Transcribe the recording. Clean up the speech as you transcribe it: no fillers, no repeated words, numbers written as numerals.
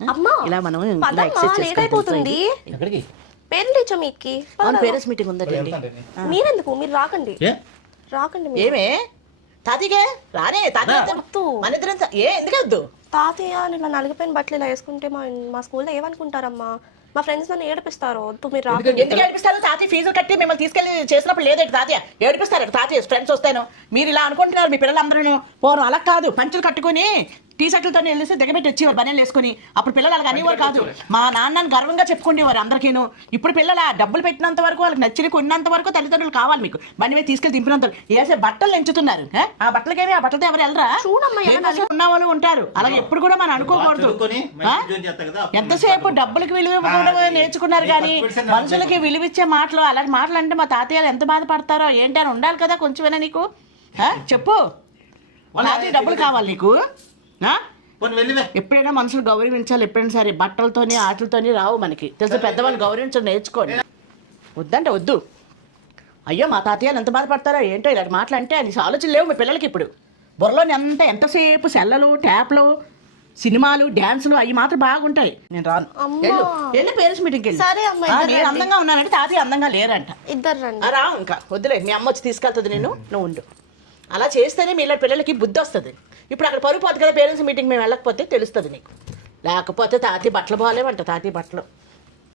అమ్మా ఇలా మనం లేట్ అయిపోతుంది. ఎక్కడికి? పేరెంట్స్ మీట్కి పేరెంట్స్ మీటింగ్ ఉందండి. మీరెందుకు? మీరు రాకండి రాకండి. ఏమే తాతయ్యగా రానే తాతయ్య మన ఇద్దరం ఎందుకద్దు తాతయ్య ఇలా నలిగిపోయిన బట్టలు ఇలా వేసుకుంటే మా స్కూల్లో ఏమనుకుంటారమ్మా? మా ఫ్రెండ్స్ నన్ను ఏడిపిస్తారు. మీరు రాకండి. ఎందుకు ఏడిపిస్తారు? తాతయ్య ఫీజులు కట్టి మిమ్మల్ని తీసుకెళ్లి చేసినప్పుడు లేదండి తాతయ్య ఏడిపిస్తారు. తాతయ్య ఫ్రెండ్స్ వస్తాను మీరు ఇలా అనుకుంటున్నారు. మీ పిల్లలందరూ పోరు అలా కాదు. పంచులు కట్టుకుని టీ షర్ట్లతో వెళ్ళేసి దిగబెట్టి వచ్చేవారు బనీలు వేసుకుని. అప్పుడు పిల్లలు అలాగ అనేవారు కాదు. మా నాన్నని గర్వంగా చెప్పుకునేవారు అందరికీను. ఇప్పుడు పిల్లలు డబ్బులు పెట్టినంత వరకు వాళ్ళకి నచ్చిన కొన్నంత వరకు తల్లిదండ్రులు కావాలి మీకు. బండి మీద తీసుకెళ్లి దింపినంత వేసే బట్టలు ఎంచుతున్నారు. ఆ బట్టలకేమి ఆ బట్టలతో ఎవరు వెళ్ళరా? ఉన్న వాళ్ళు ఉంటారు. అలాగే ఎప్పుడు కూడా మనం అనుకోకూడదు. ఎంతసేపు డబ్బులకి విలువ కూడా నేర్చుకున్నారు కానీ మనుషులకి విలువిచ్చే మాటలు అలాంటి మాటలు అంటే మా తాతయ్యలు ఎంత బాధపడతారో ఏంటి అని ఉండాలి కదా కొంచెమైనా నీకు. చెప్పు తాతయ్య డబ్బులు కావాలి నీకు. ఎప్పుడైనా మనుషులు గౌరవించాలి. ఎప్పుడైనా సరే బట్టలతోని ఆటలతోని రావు మనకి తెలుసు. పెద్దవాళ్ళు గౌరవించడం నేర్చుకోండి. వద్దంటే వద్దు. అయ్యో మా తాతయ్యలు ఎంత బాధపడతారో ఏంటో ఇలాంటి మాటలు అంటే అని ఆలోచన లేవు మీ పిల్లలకి. ఇప్పుడు బుర్రలోని ఎంతసేపు సెల్లలు ట్యాప్లు సినిమాలు డ్యాన్సులు అవి మాత్రం బాగుంటాయి. నేను రాను. వెళ్ళి పేరెంట్స్ మీటింగ్కి వెళ్ళి. సరే అమ్మా, నేను అందంగా ఉన్నానంటే తాతయ్య అందంగా లేరంట. ఇద్దరు రండి. రా ఇంకా వద్దులే. మీ అమ్మ వచ్చి తీసుకెళ్తుంది నేను. నువ్వు ఉండు. అలా చేస్తేనే మీ పిల్లలకి బుద్ధి వస్తుంది. ఇప్పుడు అక్కడ పరుగు పోతుంది కదా పేరెంట్స్ మీటింగ్ మేము వెళ్ళకపోతే తెలుస్తుంది నీకు. లేకపోతే తాతయ్య బట్టలు బాగాలేవంట. తాతయ్య బట్టలు